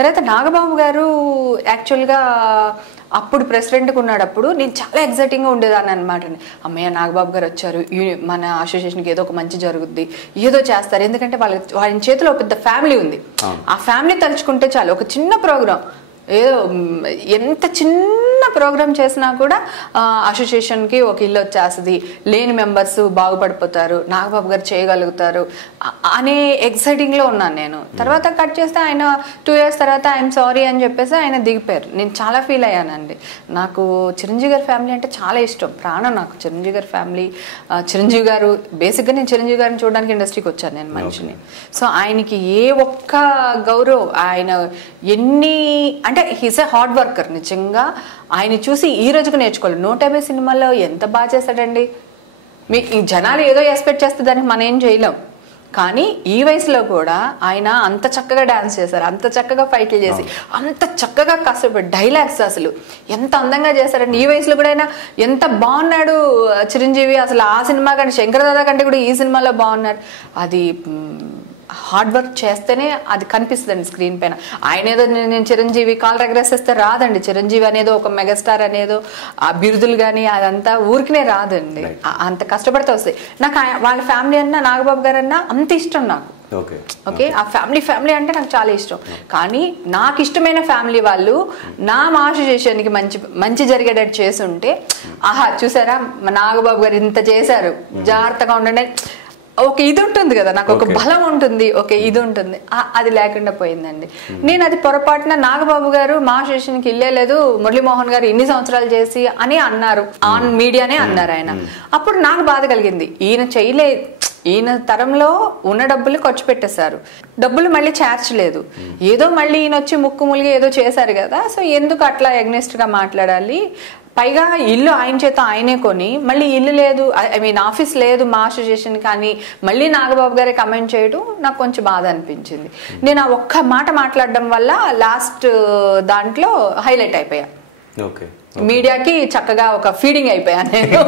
తర్వాత నాగబాబు గారు యాక్చువల్గా అప్పుడు ప్రెసిడెంట్గా ఉన్నప్పుడు నేను చాలా ఎగ్జైటింగ్గా ఉండేదాన్ని అనమాట. అమ్మయ్య నాగబాబు గారు వచ్చారు, మన అసోసియేషన్కి ఏదో ఒక మంచి జరుగుద్ది, ఏదో చేస్తారు. ఎందుకంటే వాళ్ళ చేతిలో పెద్ద ఫ్యామిలీ ఉంది. ఆ ఫ్యామిలీ తలుచుకుంటే చాలు, ఒక చిన్న ప్రోగ్రాం ఏదో ఎంత చిన్న ప్రోగ్రామ్ చేసినా కూడా అసోసియేషన్కి ఒక ఇల్లు వచ్చేస్తుంది, లేని మెంబర్స్ బాగుపడిపోతారు, నాగబాబు గారు చేయగలుగుతారు అనే ఎక్సైటింగ్లో ఉన్నాను నేను. తర్వాత కట్ చేస్తే ఆయన 2 years తర్వాత ఐఎమ్ సారీ అని చెప్పేసి ఆయన దిగిపోయారు. నేను చాలా ఫీల్ అయ్యానండి. నాకు చిరంజీవి గారి ఫ్యామిలీ అంటే చాలా ఇష్టం, ప్రాణం నాకు చిరంజీవి గారి ఫ్యామిలీ. చిరంజీవి గారు బేసిక్గా నేను చిరంజీవి గారిని చూడడానికి ఇండస్ట్రీకి వచ్చాను నేను మనిషిని. సో ఆయనకి ఏ ఒక్క గౌరవం, ఆయన ఎన్ని అంటే హీస్ ఏ హార్డ్ వర్కర్. నిజంగా ఆయన చూసి ఈ రోజుకు నేర్చుకోవాలి. 150 సినిమాల్లో ఎంత బాగా చేశాడండి. మీకు జనాలు ఏదో ఎక్స్పెక్ట్ చేస్తే దానికి మనం ఏం చేయలేం. కానీ ఈ వయసులో కూడా ఆయన అంత చక్కగా డాన్స్ చేశారు, అంత చక్కగా ఫైట్లు చేసి, అంత చక్కగా కష్టపడి డైలాగ్స్ అసలు ఎంత అందంగా చేశారండి. ఈ వయసులో కూడా ఆయన ఎంత బాగున్నాడు చిరంజీవి. అసలు ఆ సినిమా కంటే శంకర్ దాదా కంటే కూడా ఈ సినిమాలో బాగున్నాడు. అది హార్డ్ వర్క్ చేస్తేనే అది కనిపిస్తుందండి స్క్రీన్ పైన. ఆయన ఏదో నేను చిరంజీవి కాల్ ఎగరేసేస్తే రాదండి. చిరంజీవి అనేదో ఒక మెగాస్టార్ అనేదో ఆ బిరుదులు కానీ అదంతా ఊరికినే రాదండి. అంత కష్టపడితే వస్తాయి. నాకు వాళ్ళ ఫ్యామిలీ అన్నా నాగబాబు గారు అన్నా అంత ఇష్టం నాకు. ఓకే, ఆ ఫ్యామిలీ అంటే నాకు చాలా ఇష్టం. కానీ నాకు ఇష్టమైన ఫ్యామిలీ వాళ్ళు నా అసోసియేషన్కి మంచి జరిగేటట్టు చేస్తుంటే, ఆహా చూసారా నాగబాబు గారు ఇంత చేశారు, జాగ్రత్తగా ఉండండి, ఒక ఇది ఉంటుంది కదా, నాకు ఒక బలం ఉంటుంది, ఒక ఇది ఉంటుంది. అది లేకుండా పోయిందండి. నేను అది పొరపాటున నాగబాబు గారు మా అసోసియేషన్కి వెళ్ళలేదు, మురళీమోహన్ గారు ఇన్ని సంవత్సరాలు చేసి అని అన్నారు, ఆన్ మీడియానే అన్నారు ఆయన. అప్పుడు నాకు బాధ కలిగింది. ఈయన తరంలో ఉన్న డబ్బులు ఖర్చు పెట్టేశారు, డబ్బులు మళ్ళీ చేర్చలేదు, ఏదో మళ్ళీ ఈయన వచ్చి ముక్కు ములిగి ఏదో చేశారు కదా. సో ఎందుకు అట్లా ఎగ్నెస్ట్ గా మాట్లాడాలి? పైగా ఇల్లు ఆయన చేత ఆయనే కొని మళ్ళీ ఇల్లు లేదు, ఐ మీన్ ఆఫీస్ లేదు మా అసోసియేషన్, కానీ మళ్ళీ నాగబాబు గారే కమెంట్ చేయడం నాకు కొంచెం బాధ అనిపించింది. నేను ఆ ఒక్క మాట మాట్లాడడం వల్ల లాస్ట్ దాంట్లో హైలైట్ అయిపోయా, మీడియాకి చక్కగా ఒక ఫీడింగ్ అయిపోయాను నేను.